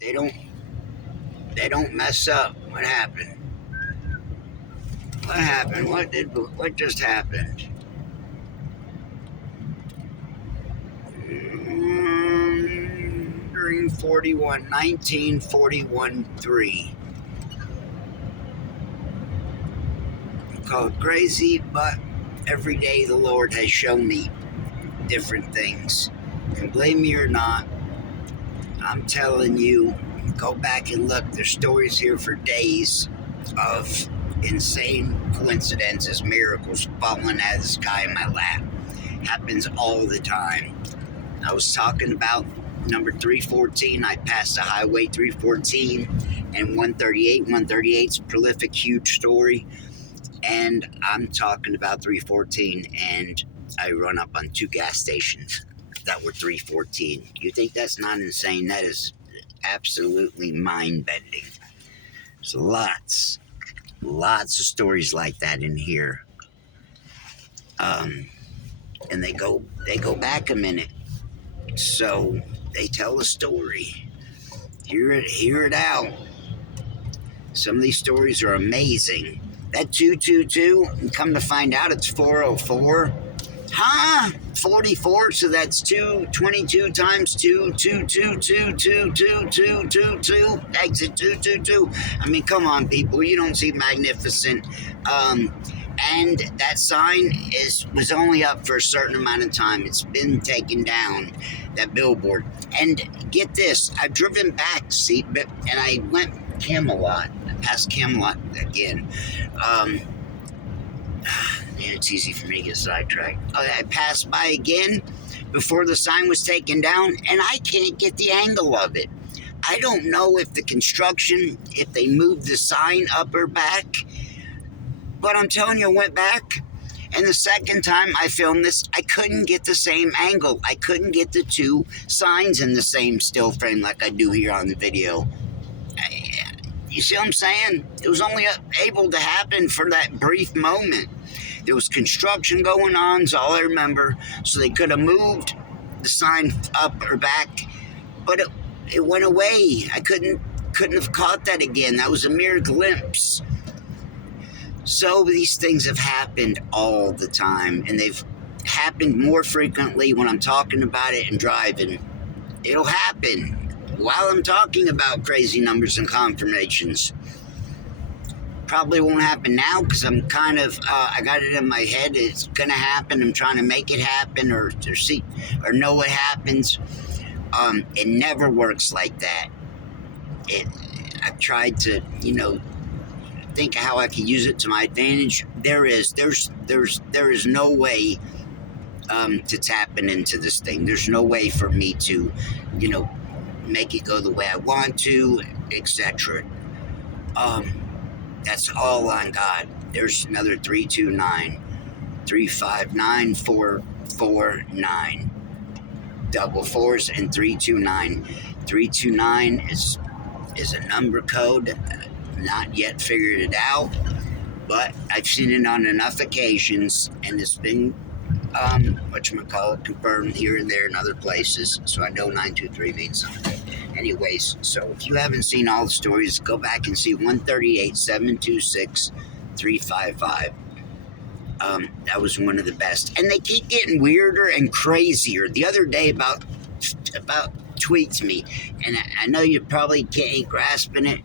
They don't they don't mess up. What happened? What happened? What just happened? 41, 1941, 3. Called crazy, but every day the Lord has shown me different things. And blame me or not, I'm telling you, go back and look. There's stories here for days of insane coincidences, miracles falling out of the sky in my lap. Happens all the time. I was talking about number 314. I passed the highway 314 and 138. 138's a prolific, huge story. And I'm talking about 314, and I run up on 2 gas stations that were 314. You think that's not insane? That is absolutely mind-bending. There's lots of stories like that in here. And they go back a minute. So they tell a story. Hear it out. Some of these stories are amazing. That 222, come to find out it's 404. Huh? 44, so that's 222 times 2, 2, 2, 2, 2, 2, 2, 2, 2, exit 222. I mean, come on, people. You don't see magnificent. And that sign was only up for a certain amount of time. It's been taken down, that billboard. And get this, I've driven back, and I went Camelot. I passed Camelot again. It's easy for me to get sidetracked. I passed by again before the sign was taken down, and I can't get the angle of it. I don't know if the construction, if they moved the sign up or back, but I'm telling you, I went back, and the second time I filmed this, I couldn't get the same angle. I couldn't get the 2 signs in the same still frame like I do here on the video. You see what I'm saying? It was only able to happen for that brief moment. There was construction going on, is all I remember. So they could have moved the sign up or back, but it went away. I couldn't have caught that again. That was a mere glimpse. So these things have happened all the time, and they've happened more frequently when I'm talking about it and driving. It'll happen while I'm talking about crazy numbers and confirmations. Probably won't happen now because I'm kind of, I got it in my head. It's going to happen. I'm trying to make it happen or see or know what happens. It never works like that. I've tried to, think of how I can use it to my advantage. There is no way to tapping into this thing. There's no way for me to, make it go the way I want to, etc. That's all on God. There's another 329, 359, 449, double 4s and 329. 329 is a number code. Not yet figured it out, but I've seen it on enough occasions, and it's been confirmed here and there in other places, so I know 923 means something. Anyways, so if you haven't seen all the stories, go back and see 138, 726, 355. That was one of the best, and they keep getting weirder and crazier. The other day about tweets me, and I know you probably ain't grasping it.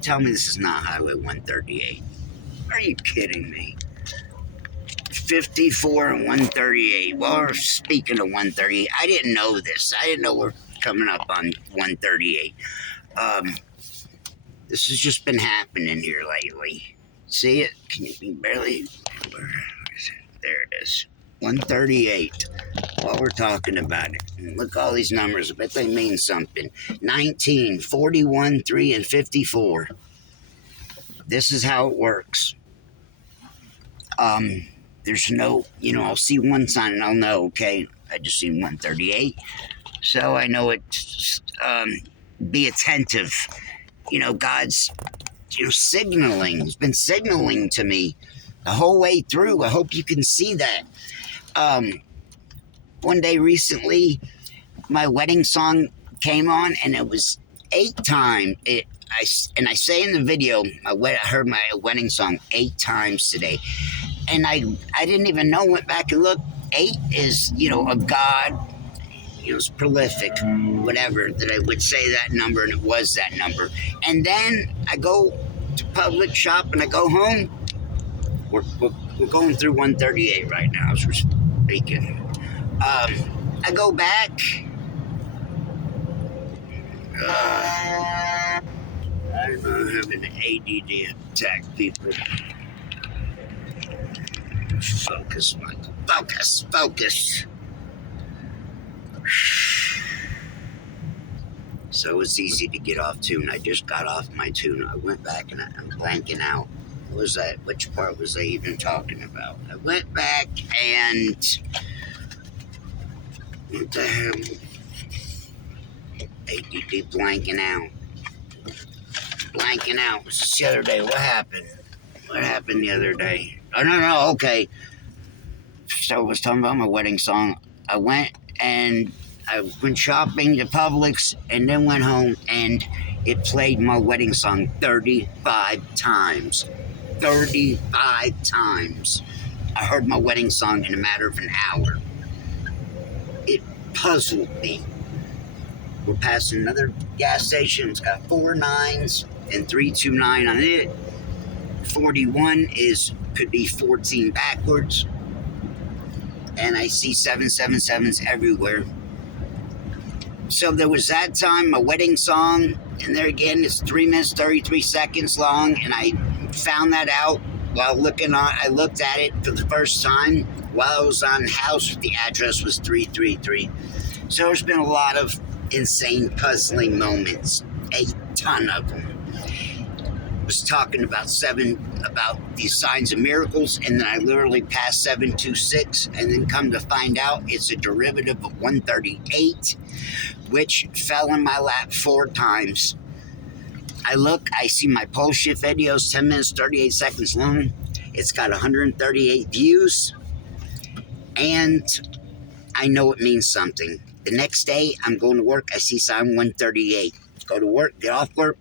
Tell me this is not Highway 138. Are you kidding me? 54 and 138. Well, speaking of 138, I didn't know this. I didn't know we're coming up on 138. This has just been happening here lately. See it? Can you barely? Where is it? There it is. 138. While we're talking about it. And look, all these numbers. I bet they mean something. 19, 41, 3, and 54. This is how it works. There's no, I'll see one sign and I'll know, okay, I just seen 138. So I know it's, be attentive. God's, signaling. He's been signaling to me the whole way through. I hope you can see that. One day recently, my wedding song came on, and it was 8 times. I say in the video, I heard my wedding song 8 times today, and I didn't even know. Went back and looked. 8 is, of God. It's prolific, whatever, that I would say that number, and it was that number. And then I go to Publix shop and I go home. We're going through 138 right now as we're speaking. I go back. I don't know, I'm having an ADD attack, people. Focus, Michael. Focus. So it's easy to get off tune. I just got off my tune. I went back and I'm blanking out. What was that? Which part was I even talking about? I went back and what the hell? ADD blanking out. It was just the other day. What happened? The other day? Oh, no. Okay. So I was talking about my wedding song. I went shopping to Publix and then went home and it played my wedding song 35 times. 35 times. I heard my wedding song in a matter of an hour. It puzzled me. We're passing another gas station. It's got 4 9s and 329 on it. 41 could be 14 backwards. And I see 777s everywhere. So there was that time, my wedding song, and there again, it's 3 minutes, 33 seconds long, and I found that out while I looked at it for the first time while I was on house. The address was 333. So there's been a lot of insane, puzzling moments, a ton of them. I was talking about these signs of miracles, and then I literally passed 726, and then come to find out it's a derivative of 138, which fell in my lap 4 times. I see my pole shift videos, 10 minutes, 38 seconds long. It's got 138 views, and I know it means something. The next day, I'm going to work, I see sign 138. Go to work, get off work,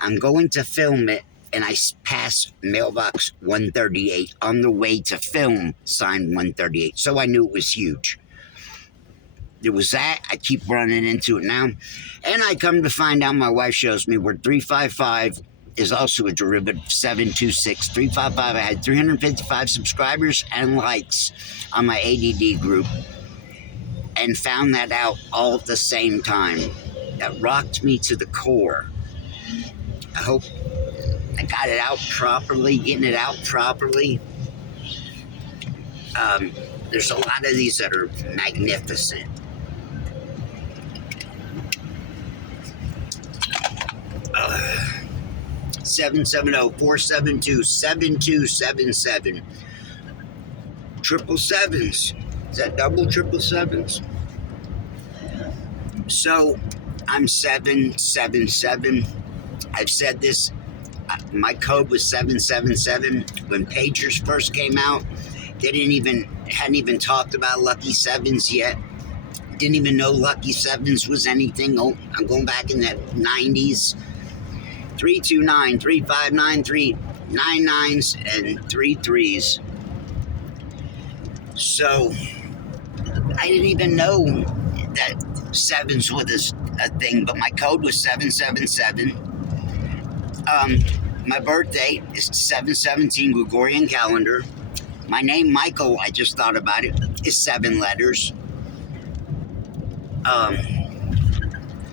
I'm going to film it, and I pass mailbox 138 on the way to film sign 138. So I knew it was huge. There was that. I keep running into it now. And I come to find out, my wife shows me where 355 is also a derivative of 726. 355, I had 355 subscribers and likes on my ADD group. And found that out all at the same time. That rocked me to the core. I hope I got it out properly, getting it out properly. There's a lot of these that are magnificent. Uh, 770-472-7277. Triple sevens. Is that double triple sevens? So, I'm 777. I've said this. My code was 777 when pagers first came out. They hadn't even talked about Lucky Sevens yet. Didn't even know Lucky Sevens was anything. Oh, I'm going back in the 90s. 329, 3593, 9 9s, and 3 3s. So I didn't even know that sevens was a thing, but my code was 777. My birthday is 7/17 Gregorian calendar. My name, Michael, I just thought about it, is 7 letters.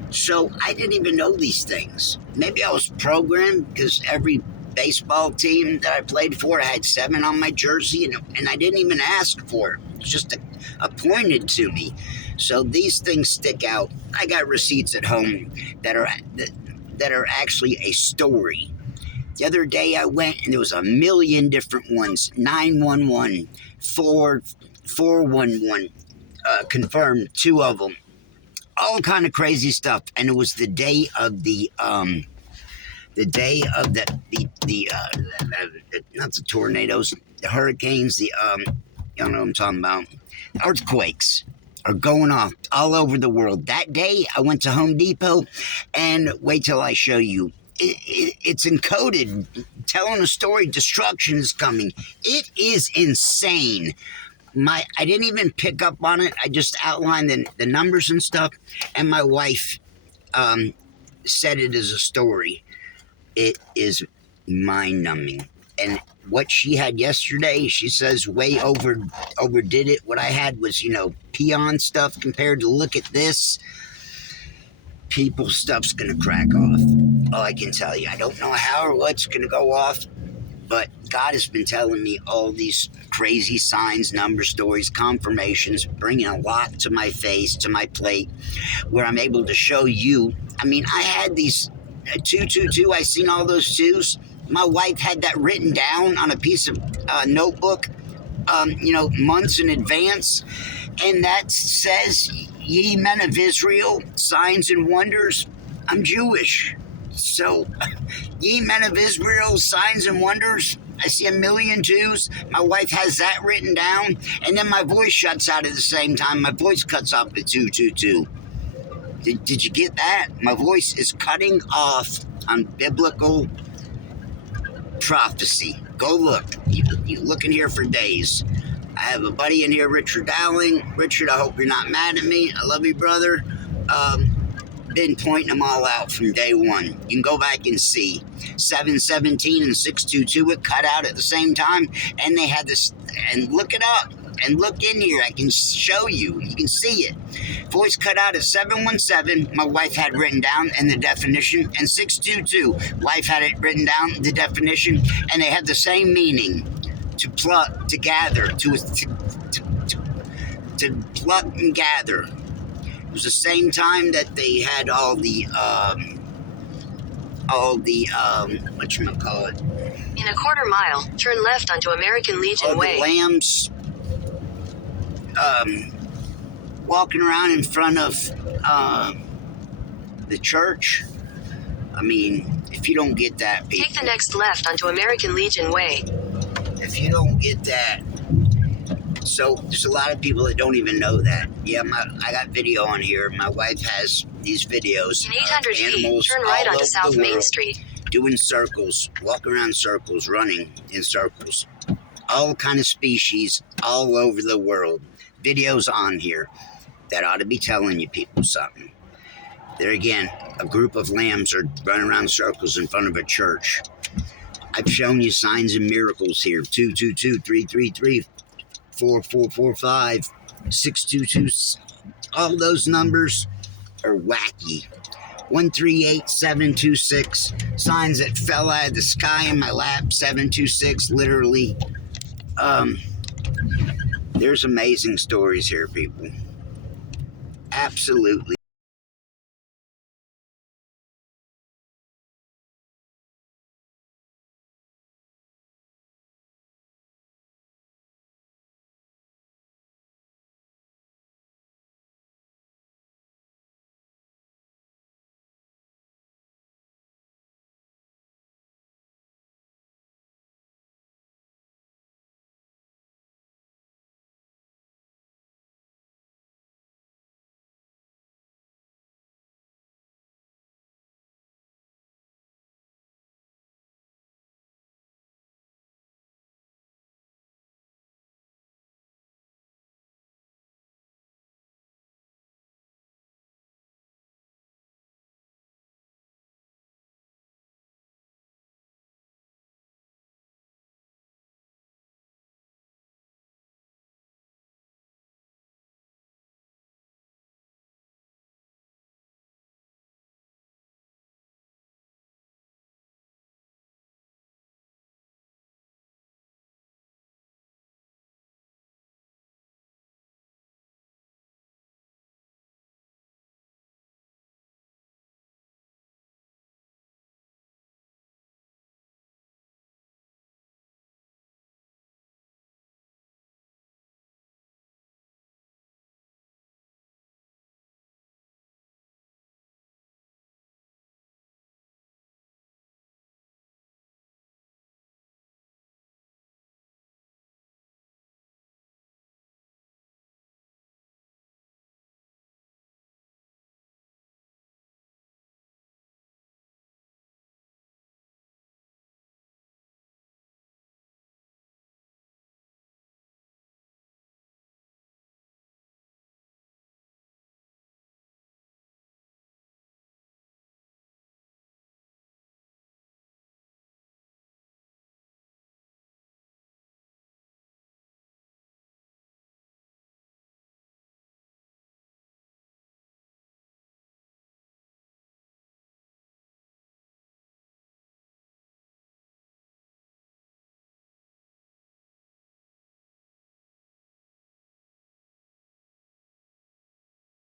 So I didn't even know these things. Maybe I was programmed because every baseball team that I played for had 7 on my jersey, and I didn't even ask for it. It's just appointed to me. So these things stick out. I got receipts at home that are actually a story. The other day I went and there was a million different ones. 911, 411, confirmed 2 of them. All kind of crazy stuff. And it was the day of not the tornadoes, the hurricanes, you know what I'm talking about, earthquakes. are going off all over the world. That day, I went to Home Depot, and wait till I show you. It's encoded, telling a story. Destruction is coming. It is insane. I didn't even pick up on it. I just outlined the numbers and stuff, and my wife said it as a story. It is mind-numbing. And what she had yesterday, she says, way overdid it. What I had was, peon stuff compared to look at this. People stuff's gonna crack off. All I can tell you, I don't know how or what's gonna go off, but God has been telling me all these crazy signs, numbers, stories, confirmations, bringing a lot to my face, to my plate, where I'm able to show you. I mean, I had these 222. I seen all those twos. My wife had that written down on a piece of notebook, months in advance, and that says, "Ye men of Israel, signs and wonders." I'm Jewish, so ye men of Israel, signs and wonders. I see a million twos. My wife has that written down, and then my voice shuts out at the same time. My voice cuts off at 222. Did you get that? My voice is cutting off on biblical prophecy. Go look. You look in here for days. I have a buddy in here, Richard Dowling. Richard, I hope you're not mad at me. I love you, brother. Been pointing them all out from day one. You can go back and see 717 and 622 it cut out at the same time, and they had this. And look it up and look in here. I can show you. You can see it. Voice cut out at 717. My wife had written down and the definition, and 622. Wife had it written down, the definition, and they had the same meaning. To pluck, to gather, to pluck and gather. It was the same time that they had all the whatchamacallit? In a quarter mile, turn left onto American Legion all Way. The lambs walking around in front of the church. I mean, if you don't get that, people. Take the next left onto American Legion Way. If you don't get that, so there's a lot of people that don't even know that. Yeah, I got video on here. My wife has these videos. In 800 feet, animals turn right all onto over South the Main world, Street. doing circles, walking around circles, running in circles. All kind of species all over the world. Videos on here that ought to be telling you people something. There again, a group of lambs are running around circles in front of a church. I've shown you signs and miracles here. 222, 333, 4445, 622. All those numbers are wacky. 138726. Signs that fell out of the sky in my lap. 726, literally. There's amazing stories here, people. Absolutely.